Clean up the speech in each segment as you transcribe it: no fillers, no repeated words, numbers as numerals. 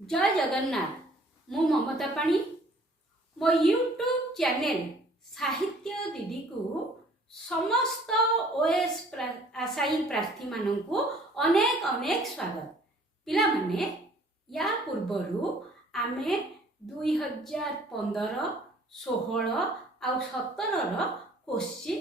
जय जगन्नाथ। मु ममता पाणी मो यूट्यूब चैनल साहित्य दीदी को समस्त ओएस आशायी प्रार्थी मानू अनेक अनेक स्वागत। पिला माने या पूर्वरु आमे 2015, 16 आउ 17 क्वेश्चन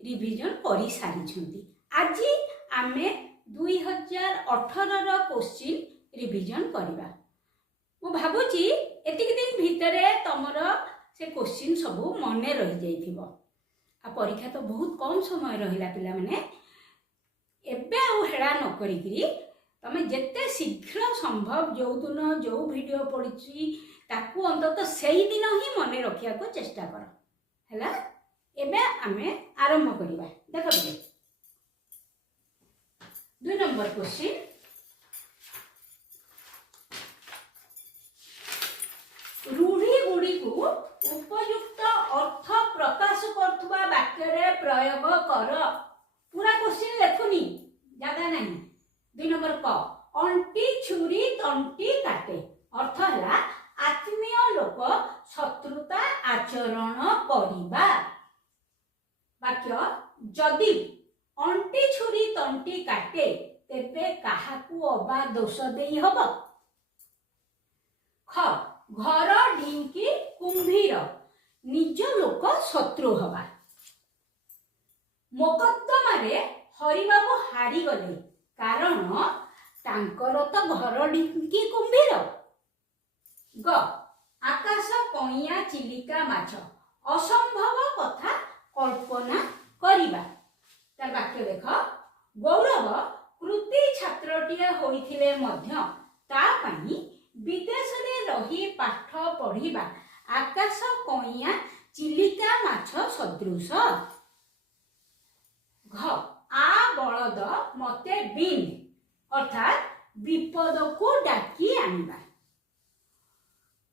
रिवीजन करि सारी। आज आमे 2018 क्वेश्चन रिवीजन करबा। मु भाबुची एतिक दिन भितर तमर से क्वेश्चन सब मने रही जाइथिबो। आ परीक्षा तो बहुत कम समय रहिला पिला माने एबे आ हेडा न करिकरी तमे जेते शीघ्र संभव जो दिन जो वीडियो पड़िची ताकू अंतत सेही दिन ही मने रखिया को चेष्टा कर। हैला एबे आमे आरंभ करिबा। देखो बे 2 नंबर क्वेश्चन रूढ़ी गुड़ी को उपयुक्त अर्थ प्रकाश करथुबा वाक्य रे प्रयोग कर। पूरा क्वेश्चन लेखुनी ज्यादा नहीं। 2 नंबर क अंटी छुरी तंटी काटे। अर्थ है आत्मीय लोक शत्रुता आचरण करिबा। वाक्य जदि अंटी छुरी तंटी काटे तेबे काहाकू अबा दोष देई हबो। ख घर ढिंकी कुंभीर निज लोक शत्रु हवा। मोकद्दमा रे हरिबाबू हारी गले कारण तांकर तो घर ढिंकी कुंभीर। ग आकाश कइया चिलिका माछ असंभव कथा कल्पना करिबा। तार वाक्य देख गौरव कृति छात्रटीए होइथिले मध्य ता पई विदेश रे रही पाठ पढ़िबा आकाश कइया चिलिका माछ सदृश। घ आ बलद मते बिन अर्थात विपद को डाकी आनिबा।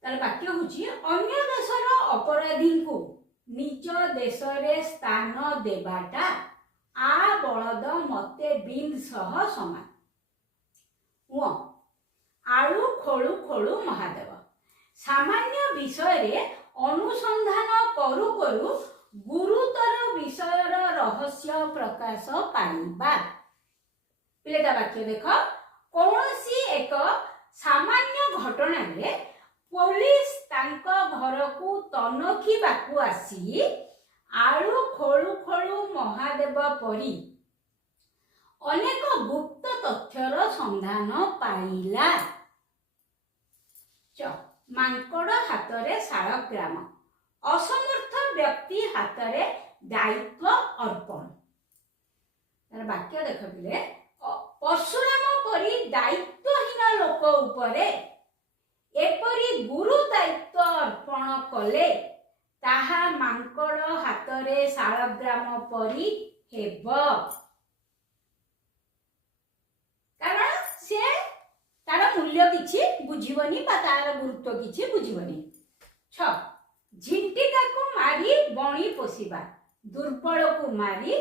तार वाक्य होची अन्य देशर अपराधी को निज देश रे स्थान देबाटा आ बलद मते बिन सह समान। व आलू खोलू खोलू महादेव सामान्य विषय रे अनुसंधान करू करू गुरुतर विषयर रहस्य प्रकाश पाइबा। पिलेटा वाक्य देख कौनसी एक सामान्य घटना रे पुलिस तांक घर को तनखिबाकू आसी आलू खोलू खोलू महादेव परी अनेक गुप्त तथ्यर संधान पाइला। मांकड़ हातरे शालग्राम असमर्थ व्यक्ति हातरे दायित्व अर्पण। वाक्य देख बिले परशुराम परी दायित्वहीन लोक उपरे एपरी गुरु दायित्व अर्पण कले ताहा मांकड़ हातरे शालग्राम परी हेब। कारण से तार मूल्य किछि बुझिबनी बा तार गुरुत्व किछि बुझिबनी। 6 झिंटिका को मारी बणी पोषिबा दुर्बल को मारी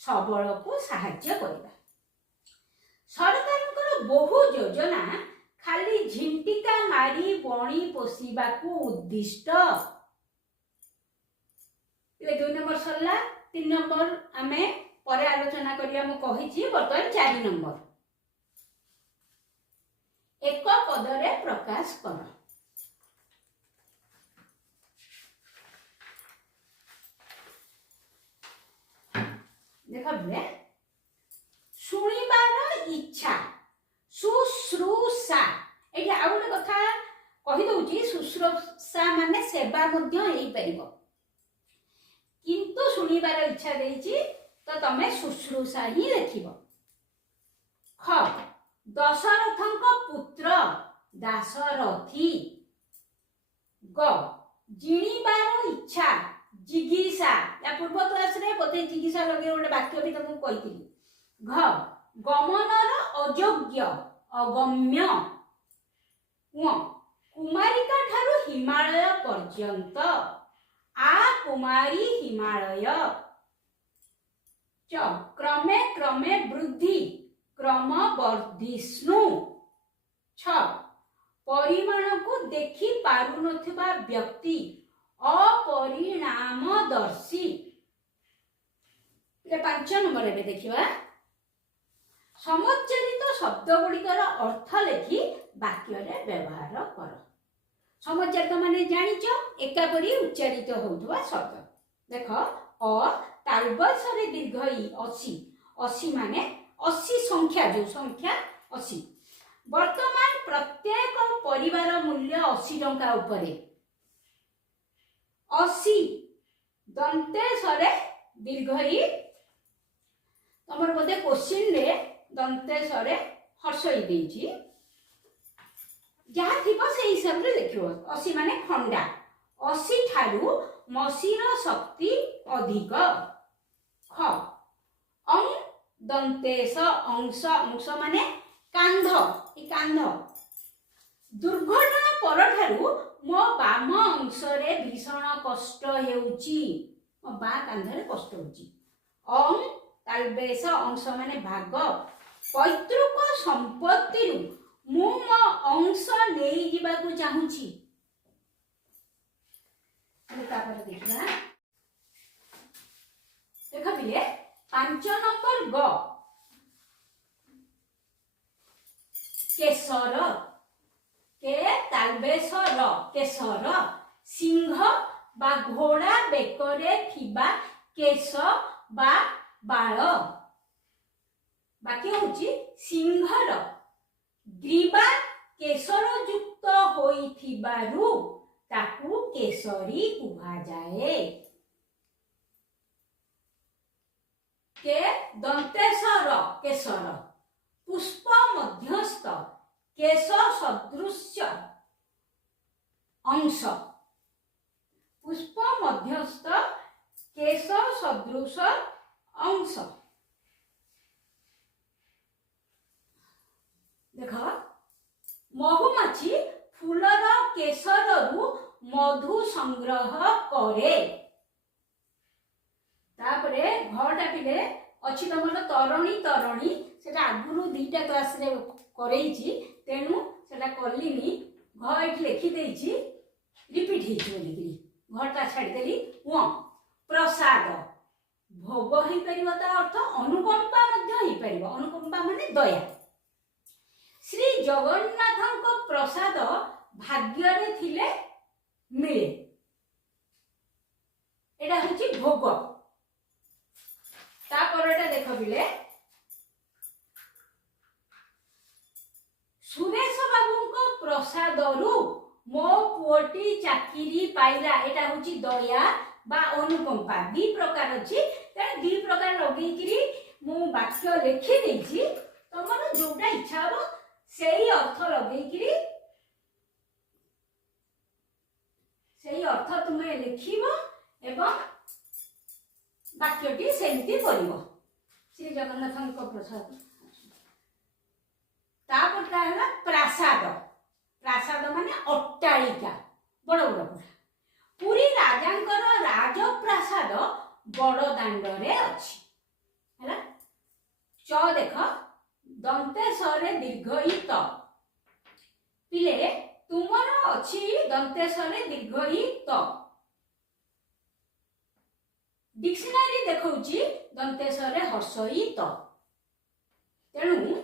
सबल को सहाय्य करिबा। सरकारଙ୍କର बहु योजना खाली झिंटिका मारी बणी पोषिबा को उद्दिष्ट। 2 नंबर सरला। 3 नंबर आमे परे आलोचना करिया मु कहिछि। बर्तमान 4 नंबर एक पदरे प्रकाश कर। देख बे सुनिबार इच्छा शुश्रूषा। एठी आ गोटे कथा कहि दउची शुश्रूषा माने सेवा मध्य हेई परिबो किंतु सुनिबार इच्छा देइची तो तमे शुश्रूषा ही लेखिबो। ख दशरथंक पुत्र दाशरथी। ग जिणीबार इच्छा जिगीषा। या पूर्व क्लास रे बोधे जिगीषा लगे गोटे वाक्य भी तुमको कहिथिली। घ गमनर अयोग्य अगम्य। उ कुमारिका ठारू हिमालय पर्यंत आ कुमारी हिमालय। च क्रमे क्रमे वृद्धि क्रम वर्धिष्णु। 6 परिमाण को देखि पारु नथिबा व्यक्ति अपरिणामदर्शी। 5 नंबर एबे देखिबा समुच्चारित शब्द गुड़िकर अर्थ लेखि वाक्य रे व्यवहार कर। समुच्चारित माने जानिच एकापरी उच्चारित होउथबा शब्द। देख अ तालबस रे दीर्घ इ 80 80 माने 80 संख्या जो संख्या 80। वर्तमान प्रत्येक परिवार मूल्य 80 टंका उपरे। 80 दंतेश रे दीर्घ इ तमर बोधे क्वेश्चन रे दंतेश रे हर्षई देछि जहाँ थी से हिसाब से लिखो। 80 माने खंडा 80 ठारू मसीर शक्ति अधिक। ख अं दंतेश अंश अंश माने कांध ई कांध दुर्घटना परठारू मो बाम अंश रे भीषण कष्ट हेउची मो बा कांधरे कष्ट होची। अं तालबेश अंश माने भाग पैतृक संपत्ति मु मो अंश नहीं जीवाकू चाहूची। देखा देख पिले 5 नंबर ग केशर के तालबेश र केशर सिंह बा घोड़ा बेकरे थिबा केश बा बाळ बाकी होची सिंहर ग्रीवा केशर युक्त होइथिबारु ताकू केसरी कुहा जाए। के दंतेशर केशर पुष्प मध्यस्थ केश सदृश अंश पुष्प मध्यस्थ केश सदृश अंश। देख महुमाछी फूलर केशरु मधु संग्रह करे। तापरे घटा पिले अछि तमर तरुणी तरुणी सेटा आगुरु दुईटा क्लास रे करैछि तेनु सेटा करलिनी घ एठी लिखि देइछि रिपीट हेछि बोलिकरी घटा छाडी देली व प्रसाद भोग हेइ परिबो ता अर्थ अनुकंपा मध्य हेइ परिबो। अनुकंपा माने दया। श्री जगन्नाथଙ୍କ प्रसाद भाग्य रे थिले मिले एटा होछि भोग। ता परटा देख बिले सुरेश बाबूଙ୍କ प्रसादरु मो पुओटी चाकिरी पाइला एटा होछि दया बा अनुकंपा। दी प्रकार अछि त दी प्रकार लगेकिरी मु वाक्य लिखि देछि तमर जोटा इच्छा हो सेही अर्थ लगेकिरी सेही अर्थ तुमे लिखिबो एवं वाक्यटी सेमिति करिवो। श्री जगन्नाथଙ୍କ प्रसाद तापरटा है प्रासाद। प्रासाद माने अट्टालिका बड़ बड़ पुरी राजांकर राजप्रासाद बड़ दांड रे अछि हैला। च देख दंतेश रे दीर्घ इ त पिले तुमर अछि दंतेश रे दीर्घ इ त। डिक्शनरी देखौची दंतेश रे हर्ष इ त तेणु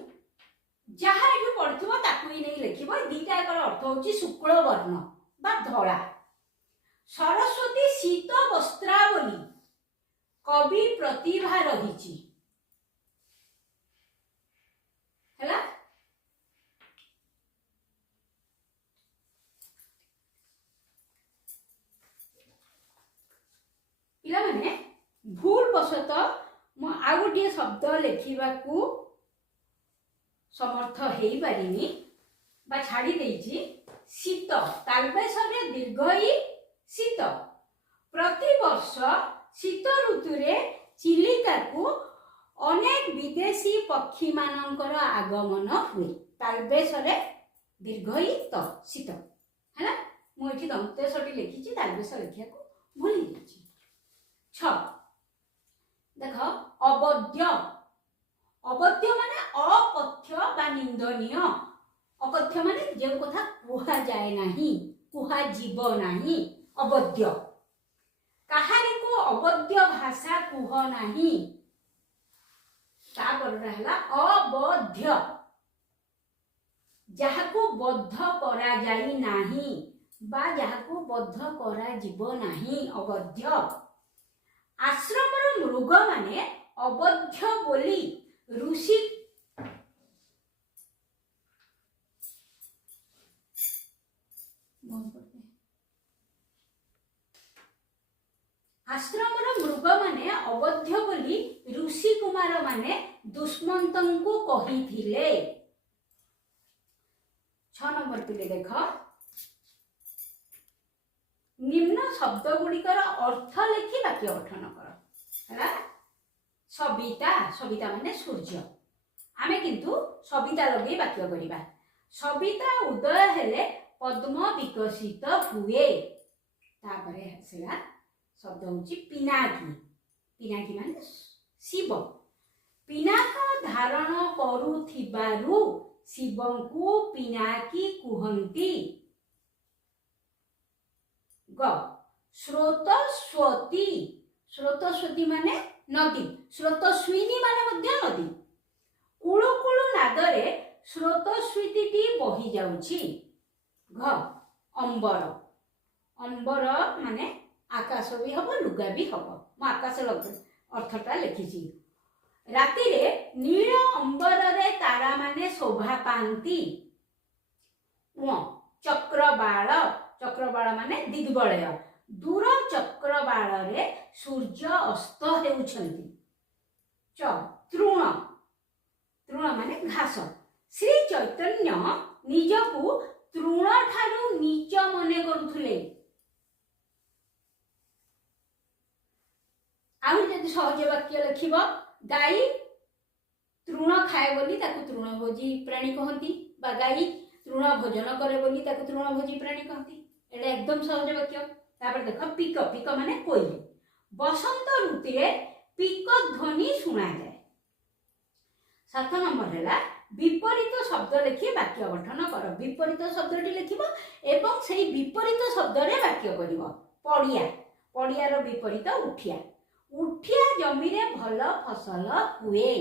जहाँ एठू पढ़िथिबो ताकू ही नहीं लिखिबो। दीटा एकर अर्थ होची शुक्ल वर्ण बा धला। सरस्वती शीत वस्त्रावली कवि प्रतिभा रहिची हैला। पिला माने भूल बसत म आ गोटे शब्द लिखिबाकू समर्थ हेई पारिनी बा छाड़ी देइछि। शीत तालबेश रे दीर्घ इ शीत प्रति वर्ष शीत ऋतु रे चिलिका को अनेक विदेशी पक्षी मानकर आगमन हुए। तालबेश रे दीर्घ इ त शीत हैला। मु एठी दंतेशटी लिखिछि तालबेश लिखिया को भूली जाछि। 6 देख अवध्य। अवध्य माने अपथ्य बा निंदनीय। अकथ्य माने जो कथा कुहा जाए नाही, कुहा जीव नाही, अबद्य। काहारी को अबद्य भाषा कुह नाही, तापर रहला अबद्य। जहाको बद्ध करा जाई नाही बा जहाको बद्ध करा जीव नाही, अबद्य। आश्रमर मृग माने अबद्ध बोली ऋषि आश्रमर मृग माने अबद्ध बोली ऋषि कुमार माने दुष्मंतंकु कहिथिले। 6 नंबर पिले देख, निम्न शब्द गुड़िकर अर्थ लिखि वाक्य गठन कर। है सविता, सविता माने सूर्य, आमे किंतु सविता लगे वाक्य करिबा। सविता उदय हेले पद्म विकसित हुए। तापरे हसला शब्द होची पिनाकी। पिनाकी माने शिव। पिनाक धारण करुथिबारु शिवंकु पिनाकी कुहंती। ग स्रोतस्वती। स्रोतस्वती माने नदी, स्रोतस्विनी माने मध्य नदी। कुळु कुळु नादरे स्रोतस्वितीटी बही जाउछि। घ अंबर। अंबर माने आकाश भी हम, लुगा भी हम। मु आकाश अर्थटा लिखिछि। राति रे नील अंबर रे तारा माने शोभा पांती। चक्रबाळ। चक्रबाळ माने दिग्बलय। दूर चक्रबाळ रे सूर्य अस्त हेउछंती। च तृण। तृण माने घास। श्री चैतन्य निजकु तृण ठारू नीच मने करुथुले। आउ जदि सहज वाक्य लिखिब, गाई तृण खाए बोली ताकु तृणभोजी प्राणी कहती, बा गाई तृण भोजन करे बोली ताकु तृणभोजी प्राणी कहती। एटा एकदम सहज वाक्य। तापर देख पिक। पिक माने कोइली। बसंत ऋतुरे पिक ध्वनि सुना जाए। 7 नंबर हैला विपरीत शब्द लिखि वाक्य गठन कर। विपरीत शब्दटी लिखिब एवं सेही विपरीत शब्द रे वाक्य करिब। पड़िया। पड़ियार विपरीत उठिया। उठिया जमी रे भल फसल हुए।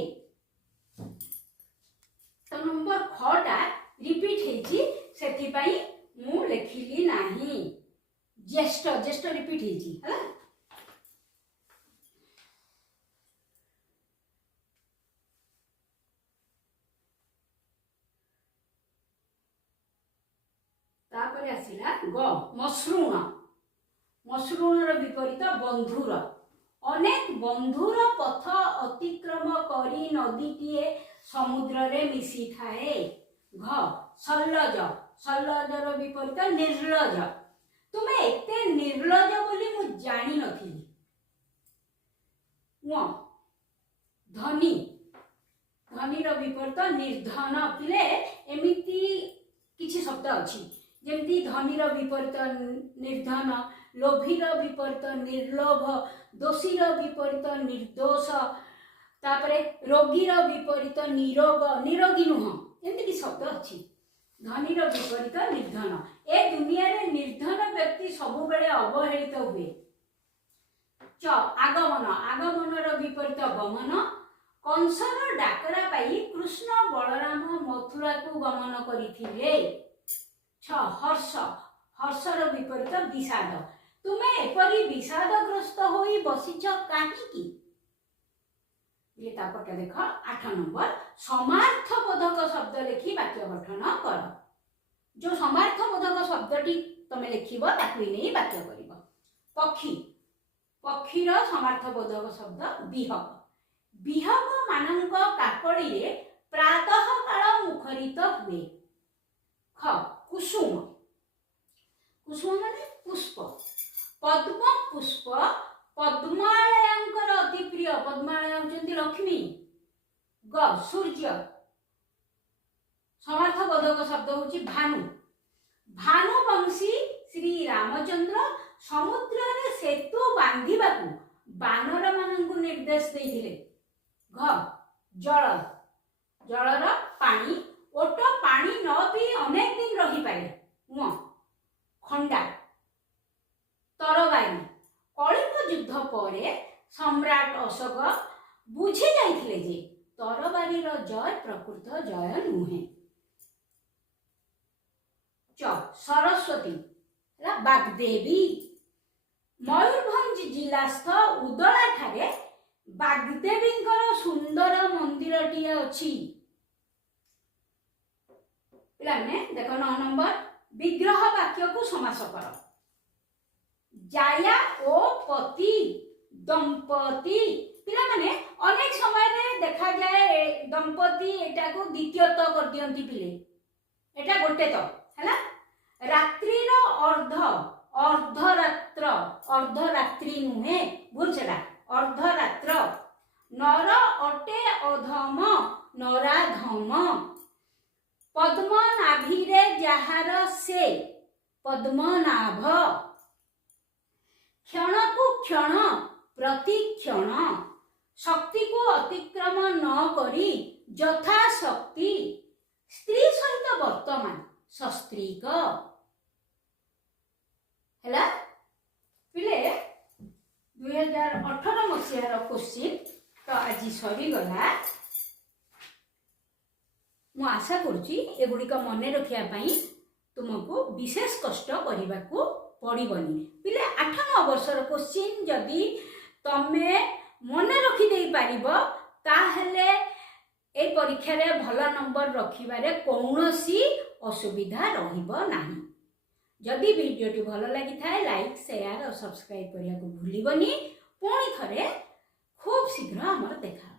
तो नंबर 6 टा रिपीट हेछि, सेति पई मु लेखिली नाही। ज्येष्ठ। ज्येष्ठ रिपीट हेछि हला। तापर आसिला ग मसृण। मसृणर विपरीत बंधुर। अनेक बंधुर पथ अतिक्रम करी नदीटीए समुद्र रे मिसी थाए। घ सल्लज। सल्लजर विपरीत निर्लज। तुमे एते निर्लज बोली मु जानी नथिली। धनी। धनीर विपरीत निर्धन। पिले एमिति किछि शब्द अछि, जेमती धनीर विपरीत निर्धन, लोभीर विपरीत निर्लोभ, दोषीर विपरीत निर्दोष, तापरे रोगीर विपरीत निरोग, निरोगी नुह, एमती कि शब्द अछि। धनीर विपरीत निर्धन। ए दुनिया रे निर्धन व्यक्ति सबु बेले अवहेलित हुए। च आगमन। आगमनर विपरीत गमन। कंसर डाकरा पाई कृष्ण बलराम मथुरा को गमन करिथिले। छ हर्ष। हर्षर विपरीत विषाद। तुमे एपरी विषादग्रस्त होई बसिछ काहीकि? ये तापटा देख 8 नंबर समार्थबोधक शब्द लिखि वाक्य गठन कर। जो समार्थबोधक शब्दटी तमे लिखिबो ताकु नै वाक्य करिबो। पक्षी। पक्षीर समार्थबोधक शब्द बिहग। बिहग मानक काकड़ी रे प्रातः काल मुखरित हुए। ख कुसुम। कुसुम माने पुष्प। पद्म पुष्प पद्मालयांकर अति प्रिय। पद्मालय होचंती लक्ष्मी। ग सूर्य। समार्थबोधक शब्द होची भानु। भानुवंशी श्री रामचंद्र समुद्र रे सेतु बांधिबाकू बानर मानकू निर्देश देइथिले। घ जल। जलर पानी ओट पानी न पी अनेक दिन रही पारे मुह खंडा तरबारी कलिंग युद्ध पर सम्राट अशोक बुझी जाइथिले जे तरबारीर जय प्रकृत जय नुहे। सरस्वती बागदेवी मयूरभंज जिलास्थ उदला ठारे बागदेवींकर सुंदर मंदिरटीए अछि। पिलाने देख 9 नंबर विग्रह वाक्य को समास कर। जाया ओ पति दंपति पिला माने अनेक समय रे देखा जाए दंपति एटा को द्वितीयत कर दियंती पिले एटा गोटे तो हैला। रात्रिर अर्ध अर्धरात्र अर्धरात्रि नुहे भूल सेटा अर्धरात्र। नर अटे अधम नराधम। पद्मनाभिरे जहार से पद्मनाभ। क्षण को क्षण प्रतिक्षण। शक्ति को अतिक्रम न करी यथा शक्ति। स्त्री सहित वर्तमान सस्त्रीक हैला। पिले 2018 मसीहार क्वेश्चन तो आज सरी गला। मु आशा करुच्ची एगुड़िक मन रखा तुमको विशेष कष्ट करने को पड़ोनी। पिले 8-9 वर्षर क्वेश्चन जदि तमे मन रखिदे पारिब ताहले ए परीक्षा रे भल नंबर रखिबारे कौनसी असुविधा रहिबो नाही। जदि वीडियोटी भल लगी थाए लाइक शेयर और सब्सक्राइब करने को भूलिबनी। पुणी थरे खूब शीघ्र आमर देखा।